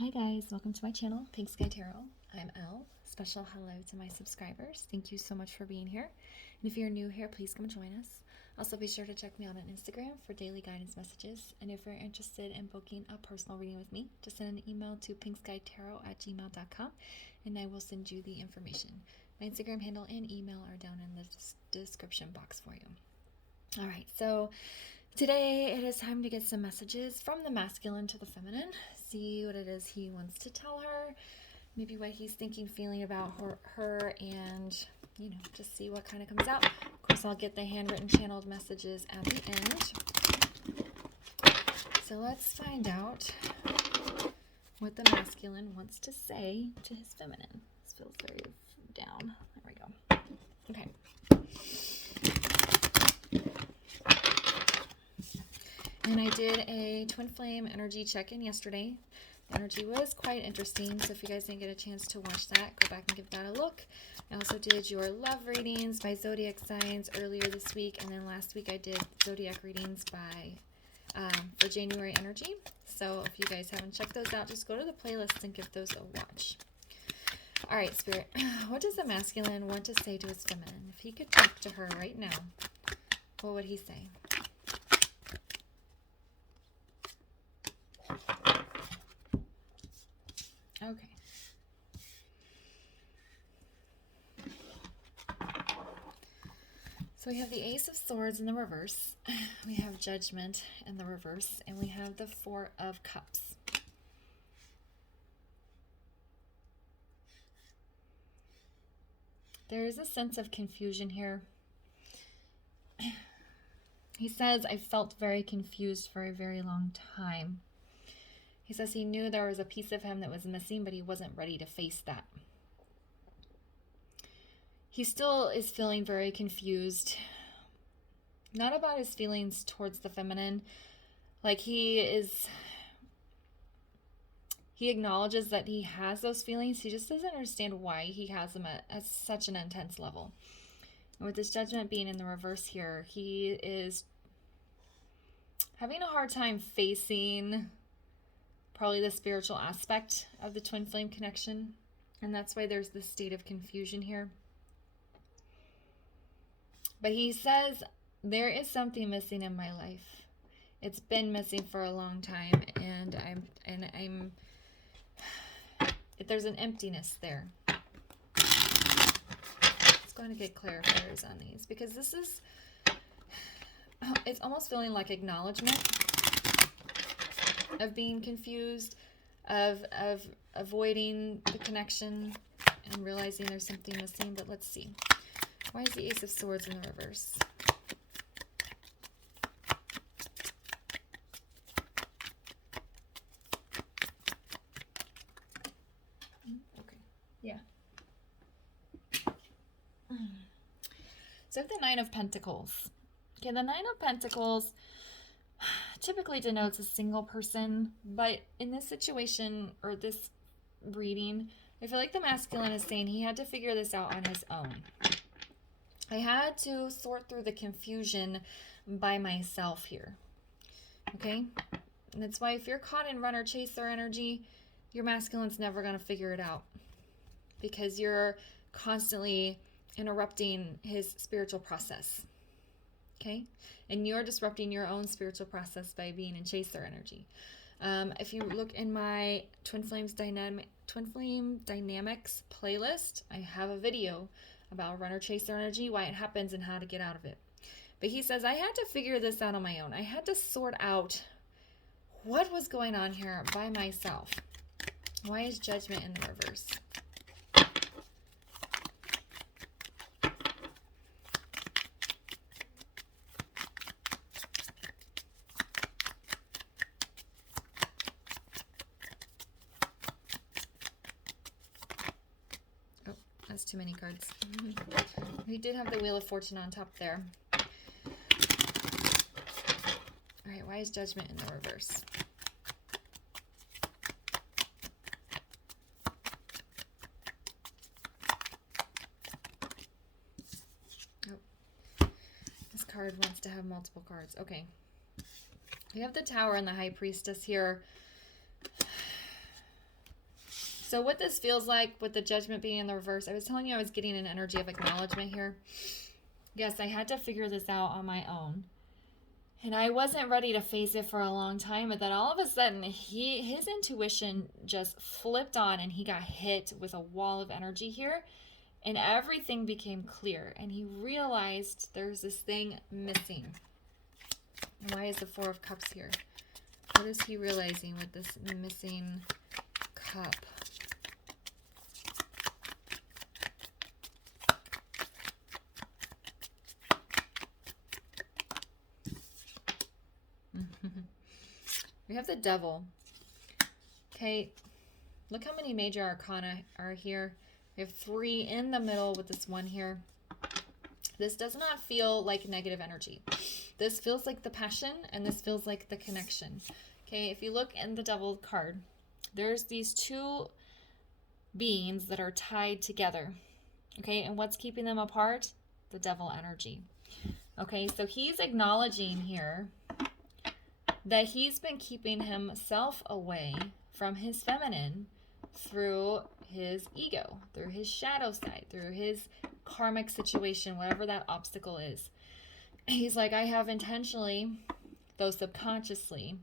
Hi guys, welcome to my channel, Pink Sky Tarot. I'm Elle. Special hello to my subscribers. Thank you so much for being here. And if you're new here, please come join us. Also, be sure to check me out on Instagram for daily guidance messages. And if you're interested in booking a personal reading with me, just send an email to pinkskytarot@gmail.com and I will send you the information. My Instagram handle and email are down in the description box for you. All right, so today it is time to get some messages from the masculine to the feminine. See what it is he wants to tell her, maybe what he's thinking, feeling about her, and just see what kind of comes out. Of course, I'll get the handwritten channeled messages at the end. So let's find out what the masculine wants to say to his feminine. This feels very down. There we go. Okay. And I did a twin flame energy check-in yesterday. The energy was quite interesting, so if you guys didn't get a chance to watch that, go back and give that a look. I also did your love readings by zodiac signs earlier this week, and then last week I did zodiac readings for January energy. So if you guys haven't checked those out, just go to the playlist and give those a watch. All right, Spirit, what does the masculine want to say to his feminine? If he could talk to her right now, what would he say? Okay. So we have the Ace of Swords in the reverse. We have Judgment in the reverse. And we have the Four of Cups. There is a sense of confusion here. He says, I felt very confused for a very long time. He says he knew there was a piece of him that was missing, but he wasn't ready to face that. He still is feeling very confused. Not about his feelings towards the feminine. Like he acknowledges that he has those feelings. He just doesn't understand why he has them at such an intense level. And with this Judgment being in the reverse here, he is having a hard time facing probably the spiritual aspect of the twin flame connection. And that's why there's this state of confusion here. But he says, there is something missing in my life. It's been missing for a long time, and there's an emptiness there. Let's go and get clarifiers on these, because it's almost feeling like acknowledgement of being confused, of avoiding the connection and realizing there's something missing. But let's see. Why is the Ace of Swords in the reverse? Okay. Yeah. So I have the Nine of Pentacles. Okay, the Nine of Pentacles typically denotes a single person, but in this situation or this reading, I feel like the masculine is saying he had to figure this out on his own. I had to sort through the confusion by myself here. Okay? And that's why if you're caught in runner chaser energy, your masculine's never going to figure it out, because you're constantly interrupting his spiritual process. Okay? And you're disrupting your own spiritual process by being in chaser energy. If you look in my Twin Flame Dynamics playlist, I have a video about runner chaser energy, why it happens, and how to get out of it. But he says, I had to figure this out on my own. I had to sort out what was going on here by myself. Why is Judgment in the reverse? That's too many cards. We did have the Wheel of Fortune on top there. All right, why is Judgment in the reverse? Oh, this card wants to have multiple cards. Okay. We have the Tower and the High Priestess here. So what this feels like with the Judgment being in the reverse, I was telling you I was getting an energy of acknowledgement here. Yes, I had to figure this out on my own. And I wasn't ready to face it for a long time, but then all of a sudden his intuition just flipped on and he got hit with a wall of energy here, and everything became clear, and he realized there's this thing missing. Why is the Four of Cups here? What is he realizing with this missing cup? We have the Devil. Okay, look how many major arcana are here. We have 3 in the middle with this 1 here. This does not feel like negative energy. This feels like the passion, and this feels like the connection. Okay, if you look in the Devil card, there's these 2 beings that are tied together. Okay, and what's keeping them apart? The Devil energy. Okay, so he's acknowledging here that he's been keeping himself away from his feminine through his ego, through his shadow side, through his karmic situation, whatever that obstacle is. He's like, I have intentionally, though subconsciously,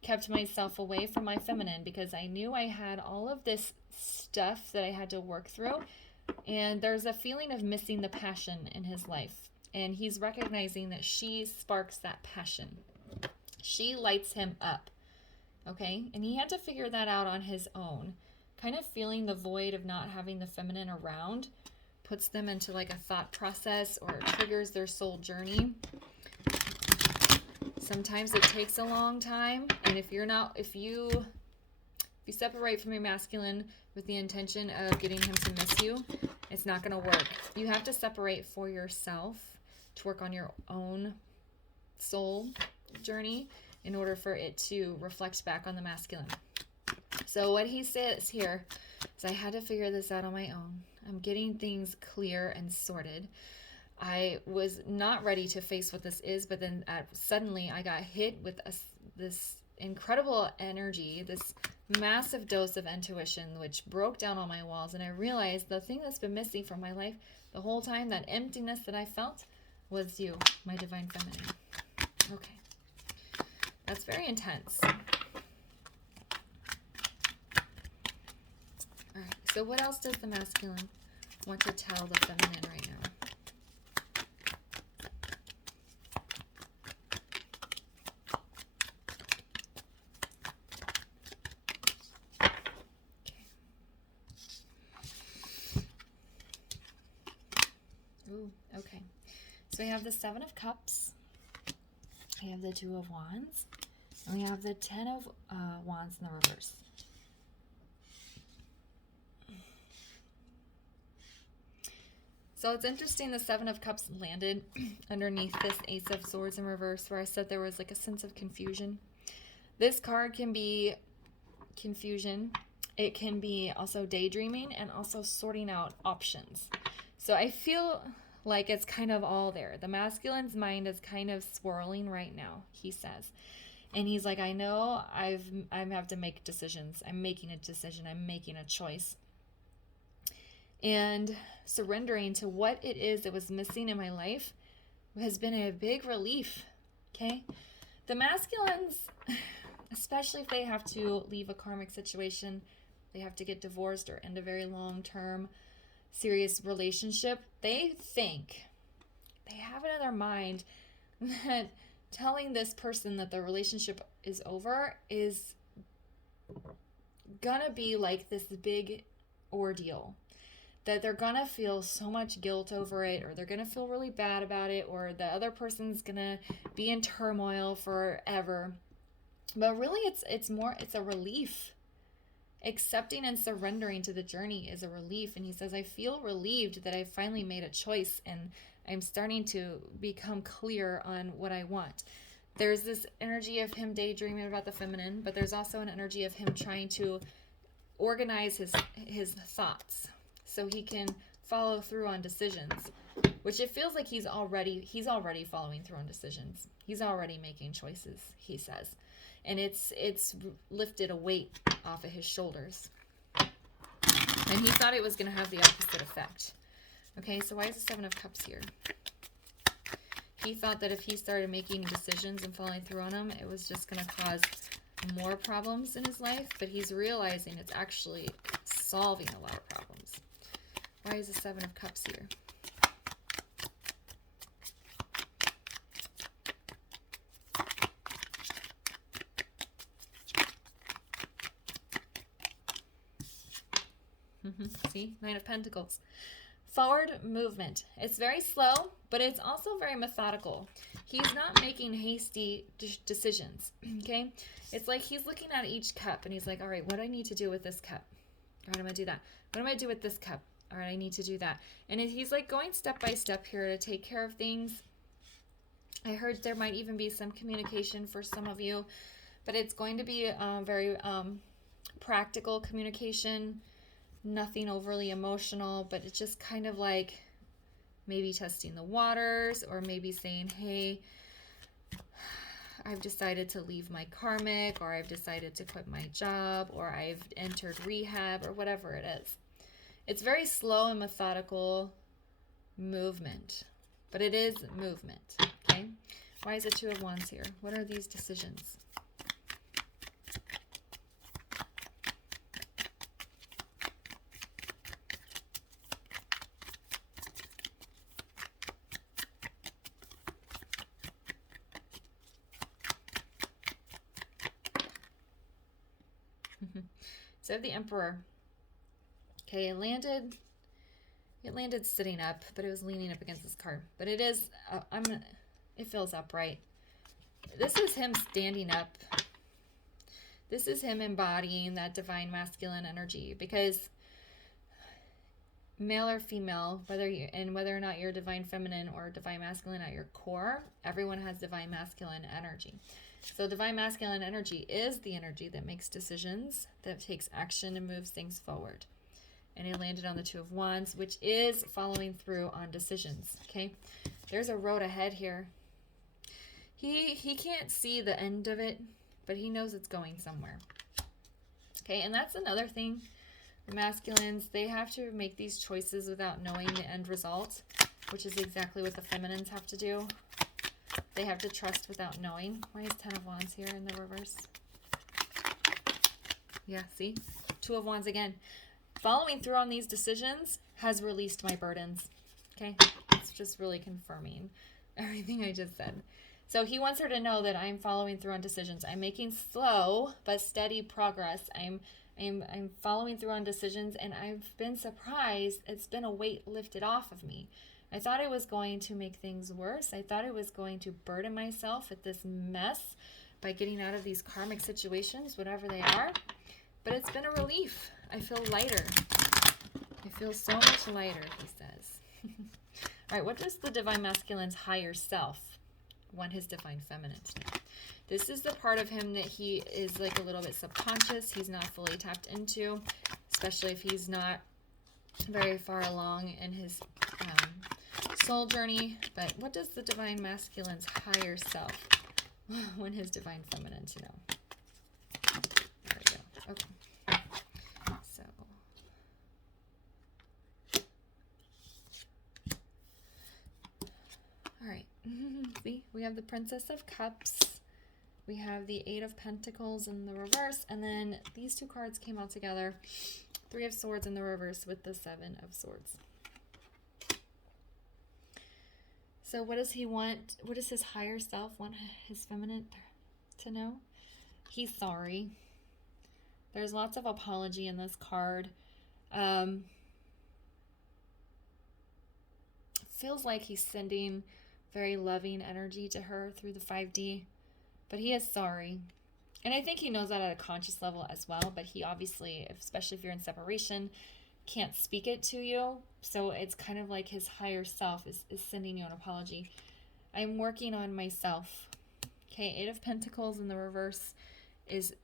kept myself away from my feminine because I knew I had all of this stuff that I had to work through, and there's a feeling of missing the passion in his life, and he's recognizing that she sparks that passion. She lights him up, okay? And he had to figure that out on his own. Kind of feeling the void of not having the feminine around puts them into like a thought process, or triggers their soul journey. Sometimes it takes a long time, and if you separate from your masculine with the intention of getting him to miss you, it's not going to work. You have to separate for yourself to work on your own soul journey in order for it to reflect back on the masculine. So what he says here is, I had to figure this out on my own. I'm getting things clear and sorted. I was not ready to face what this is, but then suddenly I got hit with this incredible energy, this massive dose of intuition, which broke down all my walls, and I realized the thing that's been missing from my life the whole time, that emptiness that I felt, was you, my divine feminine. Okay. That's very intense. All right, so what else does the masculine want to tell the feminine right now? Ooh, okay. So we have the 7 of Cups. We have the 2 of Wands. And we have the 10 of Wands in the reverse. So it's interesting, the 7 of Cups landed underneath this Ace of Swords in reverse, where I said there was like a sense of confusion. This card can be confusion. It can be also daydreaming and also sorting out options. So I feel like it's kind of all there. The masculine's mind is kind of swirling right now, he says. And he's like, I know I have to make decisions. I'm making a decision. I'm making a choice. And surrendering to what it is that was missing in my life has been a big relief, okay? The masculines, especially if they have to leave a karmic situation, they have to get divorced or end a very long-term serious relationship, they have it in their mind that telling this person that the relationship is over is gonna be like this big ordeal, that they're gonna feel so much guilt over it, or they're gonna feel really bad about it, or the other person's gonna be in turmoil forever. But really it's a relief. Accepting and surrendering to the journey is a relief. And he says, I feel relieved that I finally made a choice, and I'm starting to become clear on what I want. There's this energy of him daydreaming about the feminine, but there's also an energy of him trying to organize his thoughts so he can follow through on decisions, which it feels like he's already following through on decisions. He's already making choices, he says. And it's lifted a weight off of his shoulders. And he thought it was going to have the opposite effect. Okay, so why is the Seven of Cups here? He thought that if he started making decisions and following through on them, it was just going to cause more problems in his life. But he's realizing it's actually solving a lot of problems. Why is the Seven of Cups here? See? Nine of Pentacles. Forward movement. It's very slow, but it's also very methodical. He's not making hasty decisions, okay? It's like he's looking at each cup and he's like, all right, what do I need to do with this cup? All right, I'm going to do that. What am I do with this cup? All right, I need to do that. And he's like going step by step here to take care of things. I heard there might even be some communication for some of you, but it's going to be very practical communication. Nothing overly emotional, but it's just kind of like maybe testing the waters, or maybe saying, hey, I've decided to leave my karmic, or I've decided to quit my job, or I've entered rehab, or whatever it is. It's very slow and methodical movement, but it is movement, okay? Why is it Two of Wands here? What are these decisions? So the Emperor. Okay, it landed sitting up, but it was leaning up against this card. But it is, it feels upright. This is him standing up. This is him embodying that divine masculine energy, because male or female, whether or not you're divine feminine or divine masculine at your core, everyone has divine masculine energy. So divine masculine energy is the energy that makes decisions, that takes action and moves things forward. And it landed on the Two of Wands, which is following through on decisions, okay? There's a road ahead here. He can't see the end of it, but he knows it's going somewhere. Okay, and that's another thing. The masculines, they have to make these choices without knowing the end result, which is exactly what the feminines have to do. They have to trust without knowing. Why is Ten of Wands here in the reverse? Yeah, see? Two of Wands again. Following through on these decisions has released my burdens. Okay? It's just really confirming everything I just said. So he wants her to know that I'm following through on decisions. I'm making slow but steady progress. I'm following through on decisions, and I've been surprised. It's been a weight lifted off of me. I thought it was going to make things worse. I thought it was going to burden myself with this mess by getting out of these karmic situations, whatever they are. But it's been a relief. I feel lighter. I feel so much lighter, he says. All right, what does the divine masculine's higher self want his divine feminine to know? This is the part of him that he is like a little bit subconscious. He's not fully tapped into, especially if he's not very far along in his soul journey. But what does the divine masculine's higher self want his divine feminine to know? There we go. Okay. So. All right. See, we have the Princess of Cups. We have the Eight of Pentacles in the reverse. And then these two cards came out together. Three of Swords in the reverse with the Seven of Swords. So what does he want? What does his higher self want his feminine to know? He's sorry. There's lots of apology in this card. Feels like he's sending very loving energy to her through the 5D. But he is sorry. And I think he knows that at a conscious level as well. But he obviously, especially if you're in separation, can't speak it to you. So it's kind of like his higher self is sending you an apology. I'm working on myself. Okay, Eight of Pentacles in the reverse is,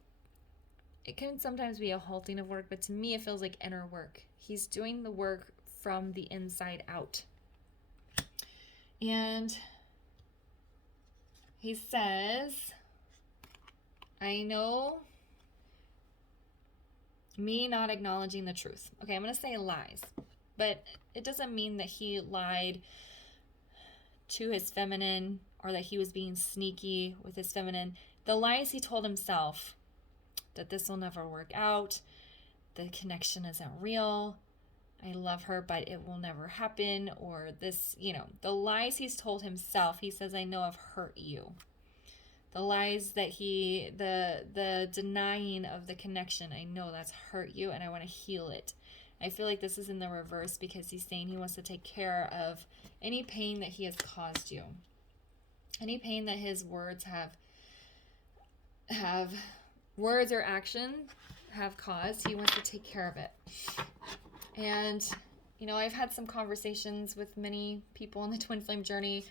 it can sometimes be a halting of work, but to me it feels like inner work. He's doing the work from the inside out. And he says, I know me not acknowledging the truth. Okay, I'm going to say lies. But it doesn't mean that he lied to his feminine or that he was being sneaky with his feminine. The lies he told himself, that this will never work out, the connection isn't real, I love her, but it will never happen, or this, the lies he's told himself. He says, I know I've hurt you. The lies that the denying of the connection, I know that's hurt you and I want to heal it. I feel like this is in the reverse because he's saying he wants to take care of any pain that he has caused you. Any pain that his words have words or action have caused, he wants to take care of it. And, I've had some conversations with many people in the twin flame journey,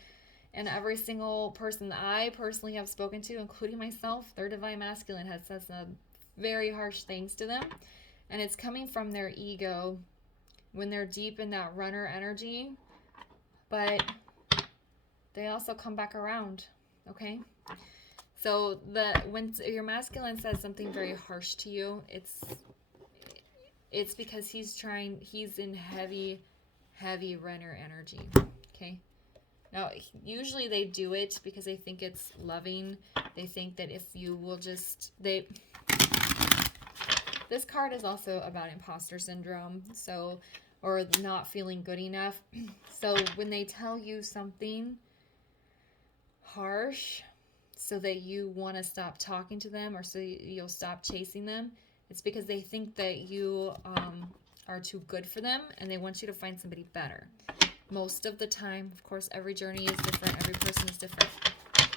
and every single person that I personally have spoken to, including myself, their divine masculine has said some very harsh things to them. And it's coming from their ego when they're deep in that runner energy. But they also come back around, okay? So when your masculine says something very harsh to you, it's because he's in heavy, heavy runner energy, okay? Now, usually they do it because they think it's loving. They think that if you will just, this card is also about imposter syndrome, or not feeling good enough. So when they tell you something harsh so that you want to stop talking to them or so you'll stop chasing them, it's because they think that you are too good for them and they want you to find somebody better. Most of the time, of course, every journey is different. Every person is different.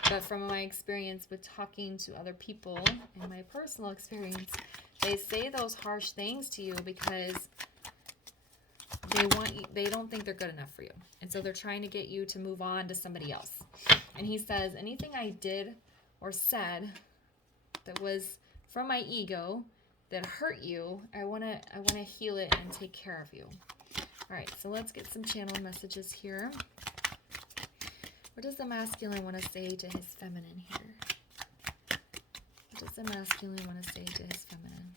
But from my experience with talking to other people and my personal experience, they say those harsh things to you because they don't think they're good enough for you. And so they're trying to get you to move on to somebody else. And he says, anything I did or said that was from my ego that hurt you, I want to heal it and take care of you. All right, so let's get some channel messages here. What does the masculine want to say to his feminine here? What does the masculine want to say to his feminine?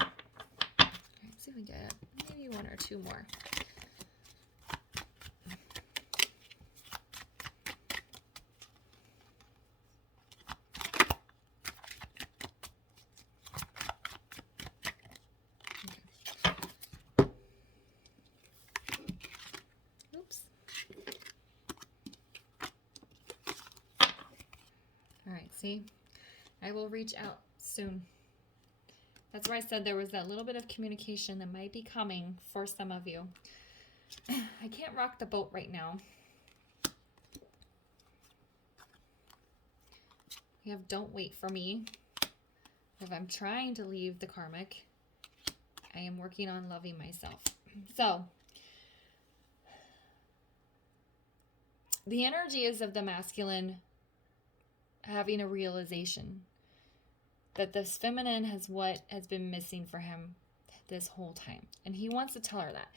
All right, see if we get maybe one or two more. See, I will reach out soon. That's where I said there was that little bit of communication that might be coming for some of you. I can't rock the boat right now. We have don't wait for me. If I'm trying to leave the karmic, I am working on loving myself. So, the energy is of the masculine having a realization that this feminine has been missing for him this whole time. And he wants to tell her that.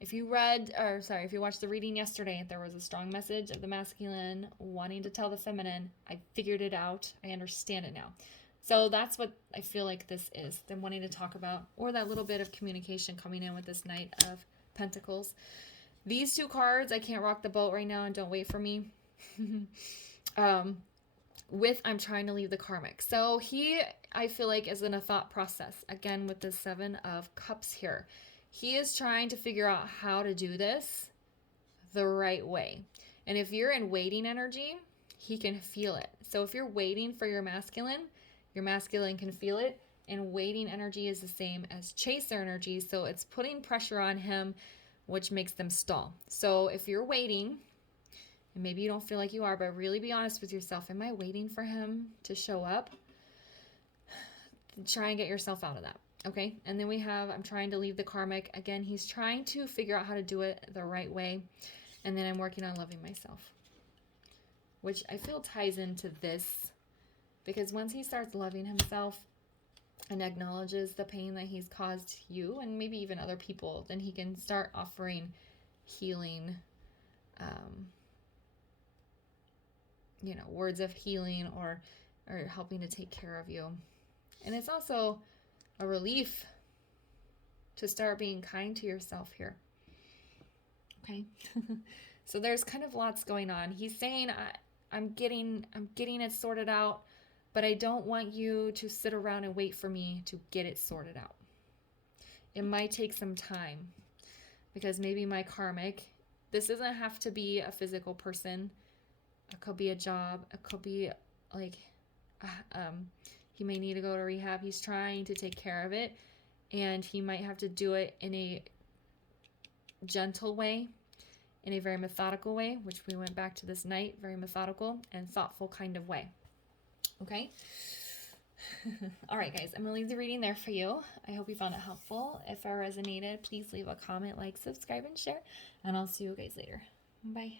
If you watched the reading yesterday, there was a strong message of the masculine wanting to tell the feminine, I figured it out. I understand it now. So that's what I feel like this is. Them wanting to talk about, or that little bit of communication coming in with this Knight of Pentacles. These two cards, I can't rock the boat right now and don't wait for me. I'm trying to leave the karmic. So he, I feel like, is in a thought process. Again, with the 7 of Cups here. He is trying to figure out how to do this the right way. And if you're in waiting energy, he can feel it. So if you're waiting for your masculine can feel it. And waiting energy is the same as chaser energy. So it's putting pressure on him, which makes them stall. So if you're waiting, and maybe you don't feel like you are, but really be honest with yourself. Am I waiting for him to show up? Try and get yourself out of that, okay? And then we have, I'm trying to leave the karmic. Again, he's trying to figure out how to do it the right way. And then I'm working on loving myself, which I feel ties into this. Because once he starts loving himself, and acknowledges the pain that he's caused you and maybe even other people, then he can start offering healing, words of healing or helping to take care of you. And it's also a relief to start being kind to yourself here. Okay. So there's kind of lots going on. He's saying, I'm getting it sorted out, but I don't want you to sit around and wait for me to get it sorted out. It might take some time because maybe my karmic, this doesn't have to be a physical person. It could be a job. It could be like, he may need to go to rehab. He's trying to take care of it, and he might have to do it in a gentle way, in a very methodical way, which we went back to this night, very methodical and thoughtful kind of way. Okay. All right, guys, I'm going to leave the reading there for you. I hope you found it helpful. If I resonated, please leave a comment, like, subscribe, and share, and I'll see you guys later. Bye.